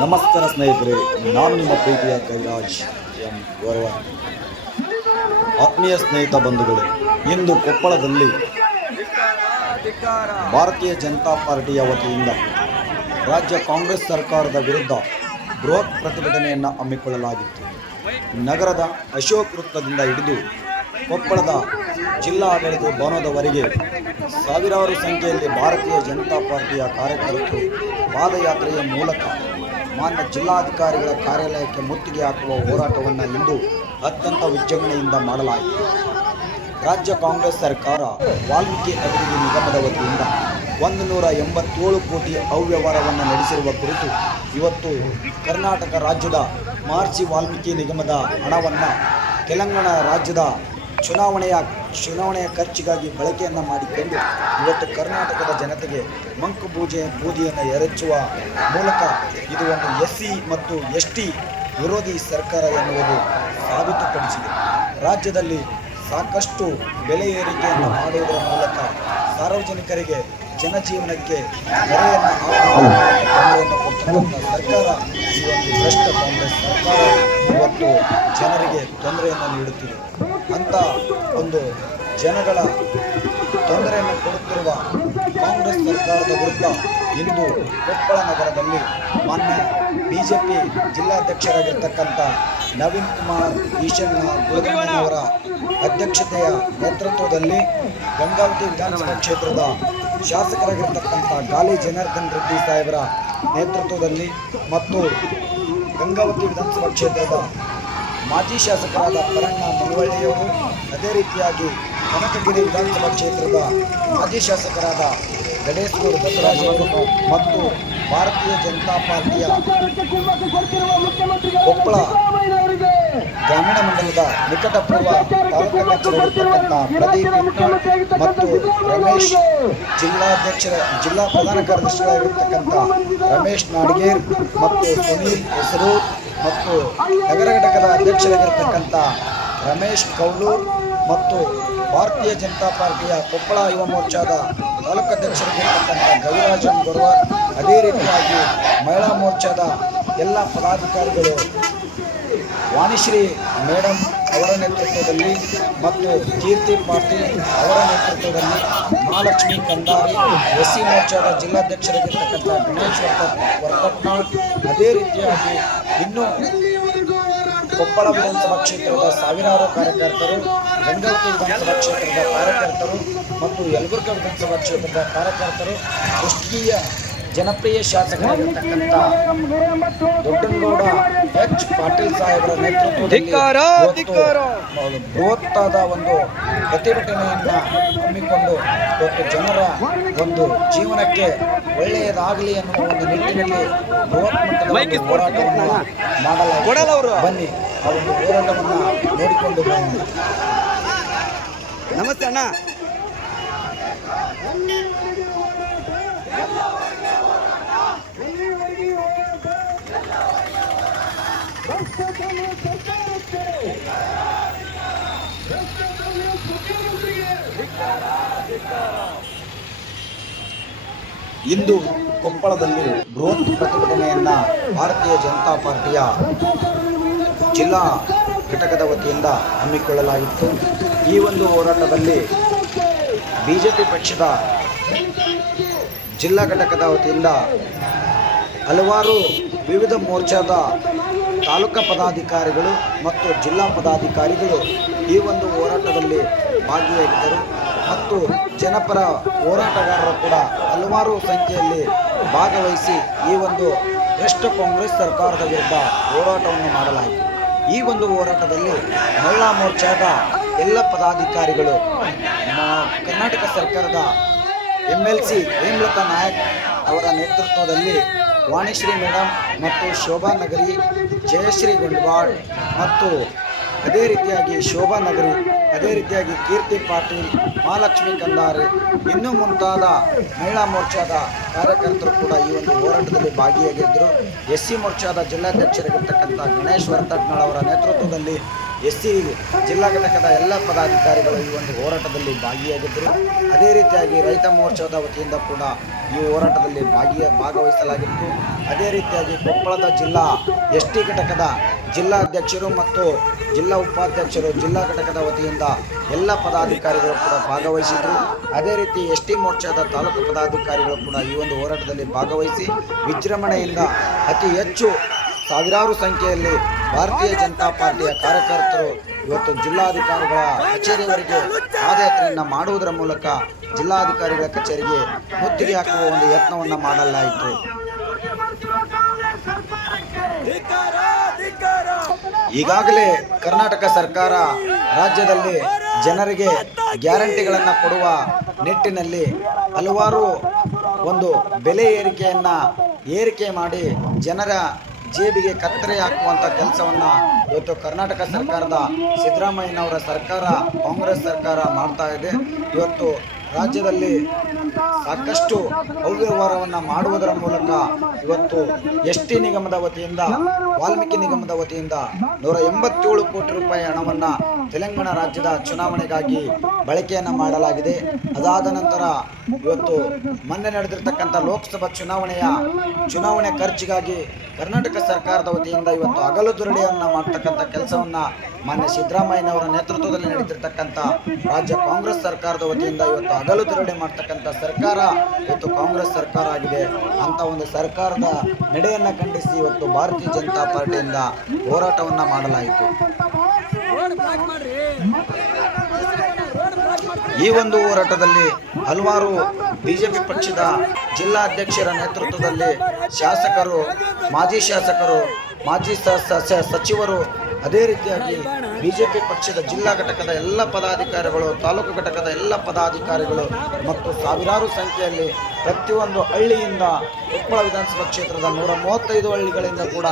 ನಮಸ್ಕಾರ ಸ್ನೇಹಿತರೆ, ನಾನು ನಿಮ್ಮ ಪ್ರೀತಿಯ ಕವಿರಾಜ್ ಎಂ ಗೌರವ ಆತ್ಮೀಯ ಸ್ನೇಹಿತ ಬಂಧುಗಳೇ, ಇಂದು ಕೊಪ್ಪಳದಲ್ಲಿ ಭಾರತೀಯ ಜನತಾ ಪಾರ್ಟಿಯ ವತಿಯಿಂದ ರಾಜ್ಯ ಕಾಂಗ್ರೆಸ್ ಸರ್ಕಾರದ ವಿರುದ್ಧ ಬೃಹತ್ ಪ್ರತಿಭಟನೆಯನ್ನು ಹಮ್ಮಿಕೊಳ್ಳಲಾಗಿತ್ತು. ನಗರದ ಅಶೋಕ್ ವೃತ್ತದಿಂದ ಹಿಡಿದು ಕೊಪ್ಪಳದ ಜಿಲ್ಲಾ ಆಡಳಿತ ಭವನದವರೆಗೆ ಸಾವಿರಾರು ಸಂಖ್ಯೆಯಲ್ಲಿ ಭಾರತೀಯ ಜನತಾ ಪಾರ್ಟಿಯ ಕಾರ್ಯಕರ್ತರು ಪಾದಯಾತ್ರೆಯ ಮೂಲಕ ಮಾನ್ಯ ಜಿಲ್ಲಾಧಿಕಾರಿಗಳ ಕಾರ್ಯಾಲಯಕ್ಕೆ ಮುತ್ತಿಗೆ ಹಾಕುವ ಹೋರಾಟವನ್ನು ಇಂದು ಅತ್ಯಂತ ವಿಜೃಂಭಣೆಯಿಂದ ಮಾಡಲಾಯಿತು ರಾಜ್ಯ ಕಾಂಗ್ರೆಸ್ ಸರ್ಕಾರ ವಾಲ್ಮೀಕಿ ಅಭಿವೃದ್ಧಿ ನಿಗಮದ ವತಿಯಿಂದ ಒಂದು ನೂರ ಎಂಬತ್ತೇಳು ಕೋಟಿ ಅವ್ಯವಹಾರವನ್ನು ನಡೆಸಿರುವ ಕುರಿತು ಇವತ್ತು ಕರ್ನಾಟಕ ರಾಜ್ಯದ ಮಹರ್ಷಿ ವಾಲ್ಮೀಕಿ ನಿಗಮದ ಹಣವನ್ನು ತೆಲಂಗಾಣ ರಾಜ್ಯದ ಚುನಾವಣೆಯ ಚುನಾವಣೆಯ ಖರ್ಚಿಗಾಗಿ ಬಳಕೆಯನ್ನು ಮಾಡಿಕೊಂಡು ಇವತ್ತು ಕರ್ನಾಟಕದ ಜನತೆಗೆ ಮಂಕು ಪೂಜೆ, ಬೂದಿಯನ್ನು ಎರಚುವ ಮೂಲಕ ಇದು ಒಂದು ಎಸ್ ಸಿ ಮತ್ತು ಎಸ್ ಟಿ ವಿರೋಧಿ ಸರ್ಕಾರ ಎನ್ನುವುದು ಸಾಬೀತುಪಡಿಸಿದೆ. ರಾಜ್ಯದಲ್ಲಿ ಸಾಕಷ್ಟು ಬೆಲೆ ಏರಿಕೆಯನ್ನು ಮಾಡುವುದರ ಮೂಲಕ ಸಾರ್ವಜನಿಕರಿಗೆ ಜನಜೀವನಕ್ಕೆ ಬೆಲೆಯನ್ನು ಕೊಡ್ತಕ್ಕಂಥ ಸರ್ಕಾರ, ಈ ಒಂದು ಭ್ರಷ್ಟ ಕಾಂಗ್ರೆಸ್ ಸರ್ಕಾರ ಇವತ್ತು ಜನರಿಗೆ ತೊಂದರೆಯನ್ನು ನೀಡುತ್ತಿದೆ. ಅಂತ ಒಂದು ಜನಗಳ ತೊಂದರೆಯನ್ನು ಕೊಡುತ್ತಿರುವ ಕಾಂಗ್ರೆಸ್ ಸರ್ಕಾರದ ವಿರುದ್ಧ ಇಂದು ಕೊಪ್ಪಳ ನಗರದಲ್ಲಿ ಮಾನ್ಯ ಬಿ ಜೆ ಪಿ ಜಿಲ್ಲಾಧ್ಯಕ್ಷರಾಗಿರ್ತಕ್ಕಂಥ ನವೀನ್ ಕುಮಾರ್ ಈಶಣ್ಣ ಗುಳಗಣ್ಣನವರ ಅಧ್ಯಕ್ಷತೆಯ ನೇತೃತ್ವದಲ್ಲಿ ಗಂಗಾವತಿ ವಿಧಾನಸಭಾ ಕ್ಷೇತ್ರದ ಶಾಸಕರಾಗಿರ್ತಕ್ಕಂಥ ಗಾಲಿ ಜನಾರ್ದನ್ ರೆಡ್ಡಿ ಸಾಹೇಬರ ನೇತೃತ್ವದಲ್ಲಿ ಮತ್ತು ಗಂಗಾವತಿ ವಿಧಾನಸಭಾ ಕ್ಷೇತ್ರದ ಮಾಜಿ ಶಾಸಕರಾದ ಪರಣ್ಣ ಮನವಳ್ಳಿಯವರು ಅದೇ ರೀತಿಯಾಗಿ ಕನಕಗಿರಿ ವಿಧಾನಸಭಾ ಕ್ಷೇತ್ರದ ಮಾಜಿ ಶಾಸಕರಾದ ಗಣೇಶ್ವರ ಬಸವರಾಜ್ ಅವರು ಮತ್ತು ಭಾರತೀಯ ಜನತಾ ಪಾರ್ಟಿಯ ಕೊಪ್ಪಳ ಗ್ರಾಮೀಣ ಮಂಡಲದ ನಿಕಟಪೂರ್ವ ತಾಲೂಕಿನ ಪ್ರದೀಪ್ ಮತ್ತು ರಮೇಶ್ ಜಿಲ್ಲಾಧ್ಯಕ್ಷರ, ಜಿಲ್ಲಾ ಪ್ರಧಾನ ಕಾರ್ಯದರ್ಶಿಗಳಾಗಿರ್ತಕ್ಕಂಥ ರಮೇಶ್ ನಾಡಿಗೇರ್ ಮತ್ತು ಸುನೀಲ್ ಹೆಸರು ಮತ್ತು ನಗರ ಘಟಕದ ಅಧ್ಯಕ್ಷರಾಗಿರ್ತಕ್ಕಂಥ ರಮೇಶ್ ಕೌಲೂರ್ ಮತ್ತು ಭಾರತೀಯ ಜನತಾ ಪಾರ್ಟಿಯ ಕೊಪ್ಪಳ ಯುವ ಮೋರ್ಚಾದ ತಾಲೂಕಾಧ್ಯಕ್ಷರಾಗಿರ್ತಕ್ಕಂಥ ಗವಿರಾಜನ್ ಗೊರವರ್, ಅದೇ ರೀತಿಯಾಗಿ ಮಹಿಳಾ ಮೋರ್ಚಾದ ಎಲ್ಲ ಪದಾಧಿಕಾರಿಗಳು, ವಾಣಿಶ್ರೀ ಮೇಡಮ್ ಅವರ ನೇತೃತ್ವದಲ್ಲಿ ಮತ್ತು ಕೀರ್ತಿ ಪಾಟೀಲ್ ಅವರ ನೇತೃತ್ವದಲ್ಲಿ ಮಹಾಲಕ್ಷ್ಮಿ ಕಂದಾರಿ ಎಸ್ ಸಿ ಮೋರ್ಚಾದ ಜಿಲ್ಲಾಧ್ಯಕ್ಷರಾಗಿರ್ತಕ್ಕಂಥ ಗಣೇಶ್ ವರ್ತಪ್ನಾಳ್ ಅದೇ ರೀತಿಯಾಗಿ ಇನ್ನೂ ಕೊಪ್ಪಳ ವಿಧಾನಸಭಾ ಕ್ಷೇತ್ರದ ಸಾವಿರಾರು ಕಾರ್ಯಕರ್ತರು, ಗಂಗಾವತಿ ವಿಧಾನಸಭಾ ಕ್ಷೇತ್ರದ ಕಾರ್ಯಕರ್ತರು ಮತ್ತು ಯಲಬುರ್ಗಾ ವಿಧಾನಸಭಾ ಕ್ಷೇತ್ರದ ಕಾರ್ಯಕರ್ತರು ಕುಷ್ಟಗಿಯ ಜನಪ್ರಿಯ ಶಾಸಕರಾಗಿರ್ತಕ್ಕಂಥ ದೊಡ್ಡನಗೌಡ ಎಚ್ ಪಾಟೀಲ್ ಸಾಹೇಬರ ನೇತೃತ್ವದಲ್ಲಿ. ಬೃಹತ್ತಾದ ಒಂದು ಪ್ರತಿಭಟನೆಯನ್ನು ಹಮ್ಮಿಕೊಂಡು ಇವತ್ತು ಜನರ ಒಂದು ಜೀವನಕ್ಕೆ ಒಳ್ಳೆಯದಾಗಲಿ ಅನ್ನುವ ಒಂದು ನಿಟ್ಟಿನಲ್ಲಿ ಬೃಹತ್ ಮಟ್ಟದ ಹೋರಾಟವನ್ನು ಮಾಡಲಾಗಿದೆ. ಬನ್ನಿ ಆ ಒಂದು ಹೋರಾಟವನ್ನು ನೋಡಿಕೊಂಡು ಬನ್ನಿ ನಮಸ್ತೆ ಅಣ್ಣ. ಇಂದು ಕೊಪ್ಪಳದಲ್ಲಿ ಬೃಹತ್ ಪ್ರತಿಭಟನೆಯನ್ನ ಭಾರತೀಯ ಜನತಾ ಪಾರ್ಟಿಯ ಜಿಲ್ಲಾ ಘಟಕದ ವತಿಯಿಂದ ಹಮ್ಮಿಕೊಳ್ಳಲಾಗಿತ್ತು. ಈ ಒಂದು ಹೋರಾಟದಲ್ಲಿ ಬಿಜೆಪಿ ಪಕ್ಷದ ಜಿಲ್ಲಾ ಘಟಕದ ವತಿಯಿಂದ ಹಲವಾರು ವಿವಿಧ ಮೋರ್ಚಾದ ತಾಲೂಕಾ ಪದಾಧಿಕಾರಿಗಳು ಮತ್ತು ಜಿಲ್ಲಾ ಪದಾಧಿಕಾರಿಗಳು ಈ ಒಂದು ಹೋರಾಟದಲ್ಲಿ ಭಾಗಿಯಾಗಿದ್ದರು. ಮತ್ತು ಜನಪರ ಹೋರಾಟಗಾರರು ಕೂಡ ಹಲವಾರು ಸಂಖ್ಯೆಯಲ್ಲಿ ಭಾಗವಹಿಸಿ ಈ ಒಂದು ಭ್ರಷ್ಟ ಕಾಂಗ್ರೆಸ್ ಸರ್ಕಾರದ ವಿರುದ್ಧ ಹೋರಾಟವನ್ನು ಮಾಡಲಾಯಿತು. ಈ ಒಂದು ಹೋರಾಟದಲ್ಲಿ ಮಹಿಳಾ ಮೋರ್ಚಾದ ಎಲ್ಲ ಪದಾಧಿಕಾರಿಗಳು ಕರ್ನಾಟಕ ಸರ್ಕಾರದ M L C, Hemalatha Nayak ಅವರ ನೇತೃತ್ವದಲ್ಲಿ ವಾಣಿಶ್ರೀ ಮೇಡಮ್ ಮತ್ತು ಶೋಭಾ ನಗರಿ, ಜಯಶ್ರೀ ಗುಂಡ್ವಾಳ್ ಮತ್ತು ಅದೇ ರೀತಿಯಾಗಿ ಶೋಭಾ ನಗರಿ, ಅದೇ ರೀತಿಯಾಗಿ ಕೀರ್ತಿ ಪಾಟೀಲ್, ಮಹಾಲಕ್ಷ್ಮಿ ಕಂದಾರೆ, ಇನ್ನೂ ಮುಂತಾದ ಮಹಿಳಾ ಮೋರ್ಚಾದ ಕಾರ್ಯಕರ್ತರು ಕೂಡ ಈ ಒಂದು ಹೋರಾಟದಲ್ಲಿ ಭಾಗಿಯಾಗಿದ್ದರು ಎಸ್ ಸಿ ಮೋರ್ಚಾದ ಜಿಲ್ಲಾಧ್ಯಕ್ಷರಾಗಿರ್ತಕ್ಕಂಥ ಗಣೇಶ್ ವರ್ತಟ್ನಾಳ್ ಅವರ ನೇತೃತ್ವದಲ್ಲಿ ಎಸ್ ಸಿ ಜಿಲ್ಲಾ ಘಟಕದ ಎಲ್ಲ ಪದಾಧಿಕಾರಿಗಳು ಈ ಒಂದು ಹೋರಾಟದಲ್ಲಿ ಭಾಗಿಯಾಗಿದ್ದರು. ಅದೇ ರೀತಿಯಾಗಿ ರೈತ ಮೋರ್ಚಾದ ವತಿಯಿಂದ ಕೂಡ ಈ ಹೋರಾಟದಲ್ಲಿ ಭಾಗಿಯ ಭಾಗವಹಿಸಲಾಗಿತ್ತು. ಅದೇ ರೀತಿಯಾಗಿ ಕೊಪ್ಪಳದ ಜಿಲ್ಲಾ ಎಸ್ ಟಿ ಘಟಕದ ಜಿಲ್ಲಾಧ್ಯಕ್ಷರು ಮತ್ತು ಜಿಲ್ಲಾ ಉಪಾಧ್ಯಕ್ಷರು ಜಿಲ್ಲಾ ಘಟಕದ ವತಿಯಿಂದ ಎಲ್ಲ ಪದಾಧಿಕಾರಿಗಳು ಕೂಡ ಭಾಗವಹಿಸಿದರು. ಅದೇ ರೀತಿ ಎಸ್ ಟಿ ಮೋರ್ಚಾದ ತಾಲೂಕು ಪದಾಧಿಕಾರಿಗಳು ಕೂಡ ಈ ಒಂದು ಹೋರಾಟದಲ್ಲಿ ಭಾಗವಹಿಸಿ ವಿಜೃಂಭಣೆಯಿಂದ ಅತಿ ಹೆಚ್ಚು ಸಾವಿರಾರು ಸಂಖ್ಯೆಯಲ್ಲಿ ಭಾರತೀಯ ಜನತಾ ಪಾರ್ಟಿಯ ಕಾರ್ಯಕರ್ತರು ಇವತ್ತು ಜಿಲ್ಲಾಧಿಕಾರಿಗಳ ಕಚೇರಿವರೆಗೆ ಪಾದಯಾತ್ರೆಯನ್ನು ಮಾಡುವುದರ ಮೂಲಕ ಜಿಲ್ಲಾಧಿಕಾರಿಗಳ ಕಚೇರಿಗೆ ಮುತ್ತಿಗೆ ಹಾಕುವ ಒಂದು ಯತ್ನವನ್ನು ಮಾಡಲಾಯಿತು. ಈಗಾಗಲೇ ಕರ್ನಾಟಕ ಸರ್ಕಾರ ರಾಜ್ಯದಲ್ಲಿ ಜನರಿಗೆ ಗ್ಯಾರಂಟಿಗಳನ್ನು ಕೊಡುವ ನಿಟ್ಟಿನಲ್ಲಿ ಹಲವಾರು ಒಂದು ಬೆಲೆ ಏರಿಕೆಯನ್ನು ಏರಿಕೆ ಮಾಡಿ ಜನರ ಜೇಬಿಗೆ ಕತ್ತರೆ ಹಾಕುವಂಥ ಕೆಲಸವನ್ನು ಇವತ್ತು ಕರ್ನಾಟಕ ಸರ್ಕಾರದ ಸಿದ್ದರಾಮಯ್ಯನವರ ಸರ್ಕಾರ, ಕಾಂಗ್ರೆಸ್ ಸರ್ಕಾರ ಮಾಡ್ತಾ ಇದೆ. ಇವತ್ತು ರಾಜ್ಯದಲ್ಲಿ ಸಾಕಷ್ಟು ಅವ್ಯವಹಾರವನ್ನು ಮಾಡುವುದರ ಮೂಲಕ ಇವತ್ತು ಎಸ್ ಟಿ ನಿಗಮದ ವತಿಯಿಂದ, ವಾಲ್ಮೀಕಿ ನಿಗಮದ ವತಿಯಿಂದ ನೂರ ಎಂಬತ್ತೇಳು ಕೋಟಿ ರೂಪಾಯಿ ಹಣವನ್ನು ತೆಲಂಗಾಣ ರಾಜ್ಯದ ಚುನಾವಣೆಗಾಗಿ ಬಳಕೆಯನ್ನು ಮಾಡಲಾಗಿದೆ. ಅದಾದ ನಂತರ ಇವತ್ತು ಮೊನ್ನೆ ನಡೆದಿರ್ತಕ್ಕಂಥ ಲೋಕಸಭಾ ಚುನಾವಣೆಯ ಚುನಾವಣೆ ಖರ್ಚಿಗಾಗಿ ಕರ್ನಾಟಕ ಸರ್ಕಾರದ ವತಿಯಿಂದ ಇವತ್ತು ಅಗಲು ದುರಡಿಯನ್ನು ಮಾಡ್ತಕ್ಕಂಥ ಕೆಲಸವನ್ನು ಮಾನ್ಯ ಸಿದ್ದರಾಮಯ್ಯನವರ ನೇತೃತ್ವದಲ್ಲಿ ನಡೀತಿರ್ತಕ್ಕಂಥ ರಾಜ್ಯ ಕಾಂಗ್ರೆಸ್ ಸರ್ಕಾರದ ವತಿಯಿಂದ ಇವತ್ತು ಅಗಲು ದುರಡೆ ಮಾಡ್ತಕ್ಕಂಥ ಸರ್ಕಾರ ಇವತ್ತು ಕಾಂಗ್ರೆಸ್ ಸರ್ಕಾರ ಆಗಿದೆ. ಅಂತ ಒಂದು ಸರ್ಕಾರದ ನಡೆಯನ್ನು ಖಂಡಿಸಿ ಇವತ್ತು ಭಾರತೀಯ ಜನತಾ ಪಾರ್ಟಿಯಿಂದ ಹೋರಾಟವನ್ನು ಮಾಡಲಾಯಿತು. ಈ ಒಂದು ಹೋರಾಟದಲ್ಲಿ ಹಲವಾರು ಬಿಜೆಪಿ ಪಕ್ಷದ ಜಿಲ್ಲಾಧ್ಯಕ್ಷರ ನೇತೃತ್ವದಲ್ಲಿ ಶಾಸಕರು, ಮಾಜಿ ಶಾಸಕರು, ಮಾಜಿ ಸಚಿವರು ಅದೇ ರೀತಿಯಾಗಿ ಬಿಜೆಪಿ ಪಕ್ಷದ ಜಿಲ್ಲಾ ಘಟಕದ ಎಲ್ಲ ಪದಾಧಿಕಾರಿಗಳು, ತಾಲೂಕು ಘಟಕದ ಎಲ್ಲ ಪದಾಧಿಕಾರಿಗಳು ಮತ್ತು ಸಾವಿರಾರು ಸಂಖ್ಯೆಯಲ್ಲಿ ಪ್ರತಿಯೊಂದು ಹಳ್ಳಿಯಿಂದ ಕೊಪ್ಪಳ ವಿಧಾನಸಭಾ ಕ್ಷೇತ್ರದ ನೂರ ಮೂವತ್ತೈದು ಹಳ್ಳಿಗಳಿಂದ ಕೂಡ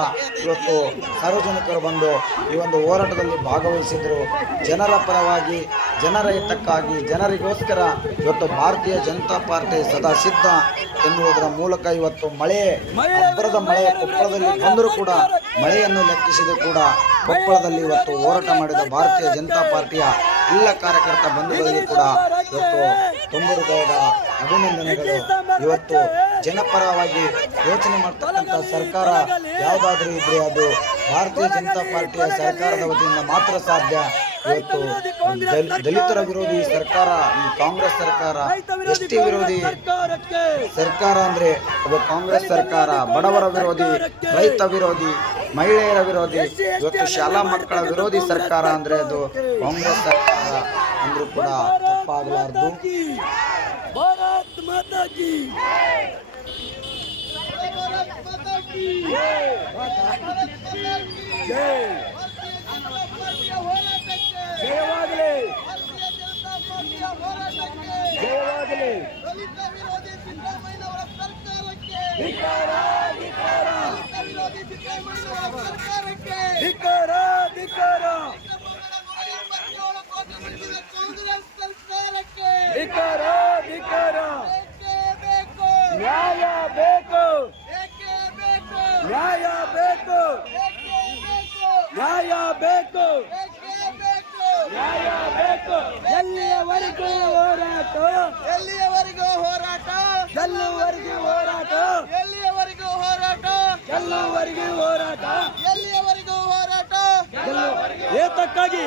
ಇವತ್ತು ಸಾರ್ವಜನಿಕರು ಬಂದು ಈ ಒಂದು ಹೋರಾಟದಲ್ಲಿ ಭಾಗವಹಿಸಿದರು. ಜನರ ಪರವಾಗಿ, ಜನರ ಹಿತಕ್ಕಾಗಿ, ಜನರಿಗೋಸ್ಕರ ಇವತ್ತು ಭಾರತೀಯ ಜನತಾ ಪಾರ್ಟಿ ಸದಾ ಸಿದ್ಧ ಎನ್ನುವುದರ ಮೂಲಕ ಇವತ್ತು ಮಳೆ, ಅಬ್ಬರದ ಮಳೆ ಕೊಪ್ಪಳದಲ್ಲಿ ಬಂದರೂ ಕೂಡ ಮಳೆಯನ್ನು ಲೆಕ್ಕಿಸಿದೆ ಕೂಡ ಕೊಪ್ಪಳದಲ್ಲಿ ಇವತ್ತು ಹೋರಾಟ ಮಾಡಿದ ಭಾರತೀಯ ಜನತಾ ಪಾರ್ಟಿಯ ಎಲ್ಲ ಕಾರ್ಯಕರ್ತ ಬಂಧುಗಳಿಗೆ ಕೂಡ ಇವತ್ತು ತುಂಬ ಹೃದಯದ ಅಭಿನಂದನೆಗಳು. ಇವತ್ತು ಜನಪರವಾಗಿ ಯೋಚನೆ ಮಾಡ್ತಕ್ಕಂಥ ಸರ್ಕಾರ ಯಾವುದಾದ್ರೂ ಇದ್ರೆ ಅದು ಭಾರತೀಯ ಜನತಾ ಪಾರ್ಟಿಯ ಸರ್ಕಾರದ ವತಿಯಿಂದ ಮಾತ್ರ ಸಾಧ್ಯ. ಇವತ್ತು ದಲ್- ದಲಿತರ ವಿರೋಧಿ ಸರ್ಕಾರ, ಈ ಕಾಂಗ್ರೆಸ್ ಸರ್ಕಾರ ಎಸ್ ಟಿ ವಿರೋಧಿ ಸರ್ಕಾರ ಅಂದ್ರೆ ಅದು ಕಾಂಗ್ರೆಸ್ ಸರ್ಕಾರ, ಬಡವರ ವಿರೋಧಿ, ರೈತ ವಿರೋಧಿ ಮಹಿಳೆಯರ ವಿರೋಧಿ ಇವತ್ತು ಶಾಲಾ ಮಕ್ಕಳ ವಿರೋಧಿ ಸರ್ಕಾರ ಅಂದ್ರೆ ಅದು ಕಾಂಗ್ರೆಸ್ ಸರ್ಕಾರ ಅಂದ್ರೂ ಕೂಡ ತಪ್ಪಾಗಲಾರದು. ಜಯವಾಗಲಿ. ಜಯವಾಗಲಿ. ಧಿಕ್ಕಾರ ಧಿಕ್ಕಾರ ನ್ಯಾಯ ಬೇಕು. ನ್ಯಾಯ ಬೇಕು. ನ್ಯಾಯ ಬೇಕು. ನ್ಯಾಯ ಬೇಕು. ಎಲ್ಲಿಯವರೆಗೂ ಹೋರಾಟ? ಎಲ್ಲಿಯವರೆಗೂ ಹೋರಾಟ? ಗೆಲ್ಲುವರೆಗೂ ಹೋರಾಟ? ಎಲ್ಲಿಯವರೆಗೂ ಹೋರಾಟ? ಗೆಲ್ಲುವರೆಗೂ ಹೋರಾಟ? ಎಲ್ಲಿಯವರೆಗೂ ಹೋರಾಟ? ಏತಕ್ಕಾಗಿ?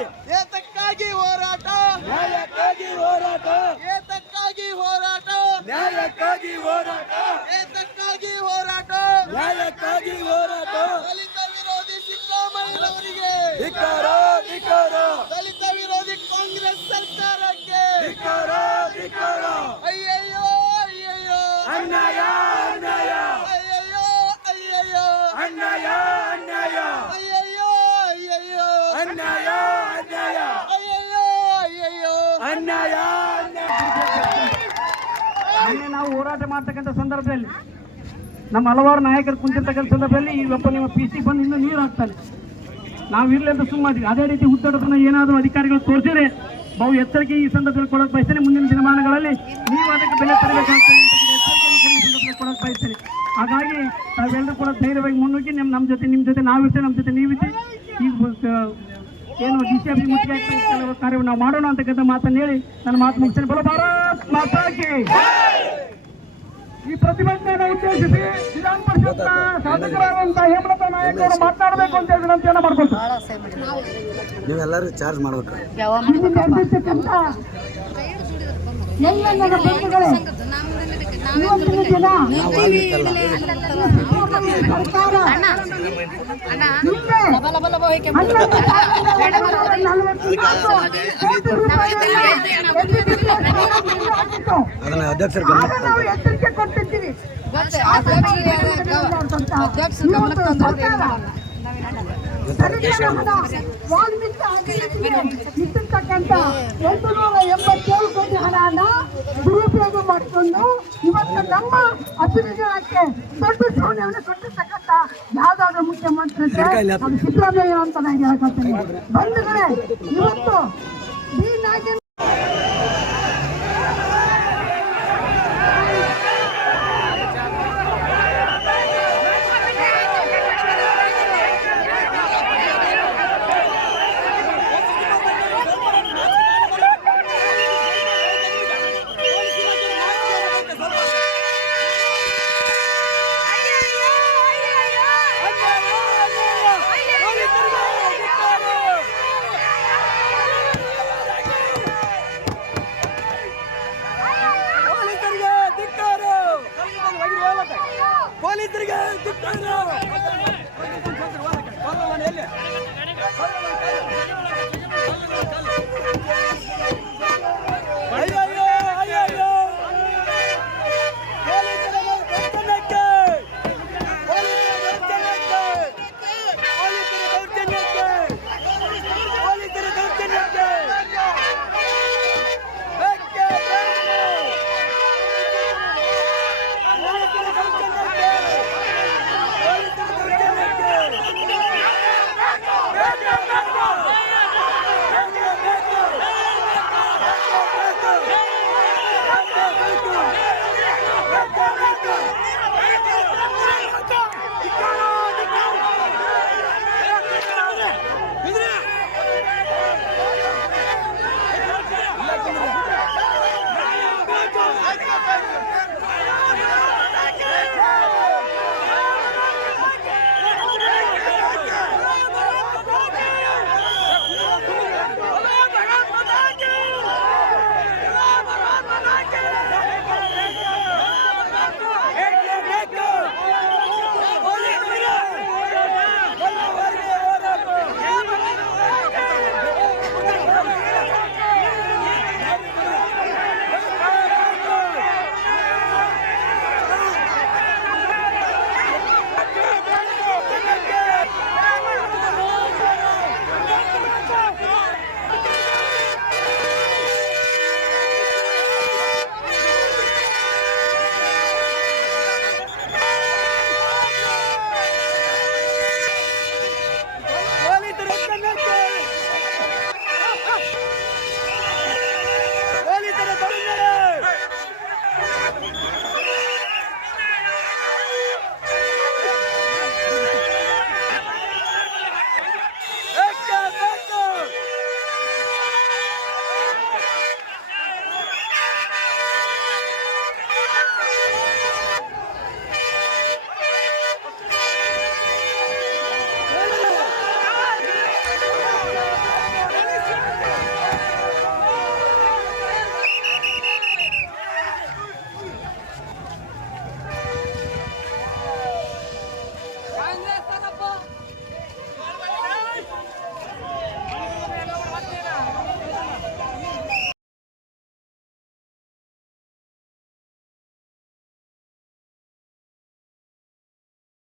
ಏತಕ್ಕಾಗಿ ಹೋರಾಟ. ನ್ಯಾಯಕ್ಕಾಗಿ ಹೋರಾಟ ಏತಕ್ಕಾಗಿ ಹೋರಾಟ ನ್ಯಾಯಕ್ಕಾಗಿ ಹೋರಾಟ ಏತಕ್ಕಾಗಿ ಹೋರಾಟ ನ್ಯಾಯಕ್ಕಾಗಿ ಹೋರಾಟ ದಲಿತ ವಿರೋಧಿ ಸಿದ್ದರಾಮಯ್ಯನವರಿಗೆ ಧಿಕ್ಕಾರ ಧಿಕ್ಕಾರ ದಲಿತ ವಿರೋಧಿ ಕಾಂಗ್ರೆಸ್ ಸರ್ಕಾರಕ್ಕೆ ಧಿಕ್ಕಾರ ಧಿಕ್ಕಾರ ಅಯ್ಯಯ್ಯೋ ಅಯ್ಯಯ್ಯೋ ಅನ್ಯಾಯ ಅನ್ಯಾಯ ಅಯ್ಯಯ್ಯೋ ಅಯ್ಯಯ್ಯೋ ಅನ್ಯಾಯ ಅನ್ಯಾಯ ಅಯ್ಯಯ್ಯೋ ಅಯ್ಯಯ್ಯೋ ಅನ್ಯಾಯ ಅನ್ಯಾಯ ಅಯ್ಯಯ್ಯೋ ಅಯ್ಯಯ್ಯೋ ಅನ್ಯಾಯ ನಾವು ಹೋರಾಟ ಮಾಡ್ತಕ್ಕಂಥ ಸಂದರ್ಭದಲ್ಲಿ ನಮ್ಮ ಹಲವಾರು ನಾಯಕರು ಕುಂತಿರ್ತಕ್ಕಂಥ ಸಂದರ್ಭದಲ್ಲಿ ಈ ಒಬ್ಬ ನಿಮ್ಮ ಪಿ ಸಿ ಬಂದು ಇನ್ನೂ ನೀರು ಹಾಕ್ತಾನೆ. ನಾವು ಇರಲಿ ಅಂತ ಸುಮ್ಮನೆ ಅದೇ ರೀತಿ ಉತ್ತಡತನ ಏನಾದರೂ ಅಧಿಕಾರಿಗಳು ತೋರಿಸಿದ್ರೆ ಬಹು ಎಚ್ಚರಿಕೆ ಈ ಸಂದರ್ಭದಲ್ಲಿ ಕೊಡೋಕೆ ಬಯಸ್ತೇನೆ. ಮುಂದಿನ ದಿನಮಾನಗಳಲ್ಲಿ ನೀವು ಅದಕ್ಕೆ ಬೆಲೆ ತರಬೇಕಾಗ್ತದೆ ಬಯಸ್ತೇನೆ. ಹಾಗಾಗಿ ತಾವೆಲ್ಲರೂ ಕೂಡ ಧೈರ್ಯವಾಗಿ ಮುನ್ನುಗ್ಗಿ ನಮ್ಮ ನಮ್ಮ ಜೊತೆ ನಿಮ್ಮ ಜೊತೆ ನಾವಿರ್ತೇವೆ ನಮ್ಮ ಜೊತೆ ನೀವಿರ್ತೀವಿ. ಈ ಏನು ಡಿ ಸಿ ಎಫ್ ಕೆಲವು ಕಾರ್ಯವನ್ನು ನಾವು ಮಾಡೋಣ ಅಂತಕ್ಕಂಥ ಮಾತನ್ನು ಹೇಳಿ ನನ್ನ ಮಾತು ಮುಗಿಸ್ತೇನೆ ಬರೋ ಭಾರತ್ ಮಾತಾಕಿ ಈ ಪ್ರತಿಭಟನೆಯನ್ನು ಉದ್ದೇಶಿಸಿ ವಿಧಾನ ಪರಿಷತ್ನ ಶಾಸಕರಾದಂತಹ ಹೇಮಲತಾ ನಾಯಕ್ ಅವರು ಮಾತನಾಡಬೇಕು ಅಂತ ಹೇಳಿ ವಿನಂತಿಯನ್ನ ಮಾಡ್ಕೊಳ್ತಾರೆ ನೀವೆಲ್ಲರೂ ಚಾರ್ಜ್ ಮಾಡಬೇಕು ಎಲ್ಲ ನನ್ನ ಬಂಧುಗಳೇ ಇವತ್ತಿನ ದಿನ ಅದನ್ನ ಅಧ್ಯಕ್ಷರು ಗಮನ ಕೊಟ್ಟಿದ್ದೀವಿ ಸರ್ಕಾರದ ವಾಲ್ಮೀಕಿ ಅಭಿವೃದ್ಧಿಗೆ ಇಟ್ಟಿರ್ತಕ್ಕಂಥ ಒಂದು ನೂರ ಎಂಬತ್ತೇಳು ಕೋಟಿ ಹಣನ ದುರುಪಯೋಗ ಮಾಡಿಕೊಂಡು ಇವತ್ತು ನಮ್ಮ ಅಭಿವೃದ್ಧಿಗೆ ದೊಡ್ಡ ಶೂನ್ಯವನ್ನು ಕೊಟ್ಟಿರ್ತಕ್ಕಂಥ ಯಾವ್ದಾದ್ರು ಮುಖ್ಯಮಂತ್ರಿ ಸಿದ್ದರಾಮಯ್ಯ ಅಂತ ನಾನು ಹೇಳ್ಕೊಳ್ತೀನಿ ಬಂಧುಗಳೇ ಇವತ್ತು ಈ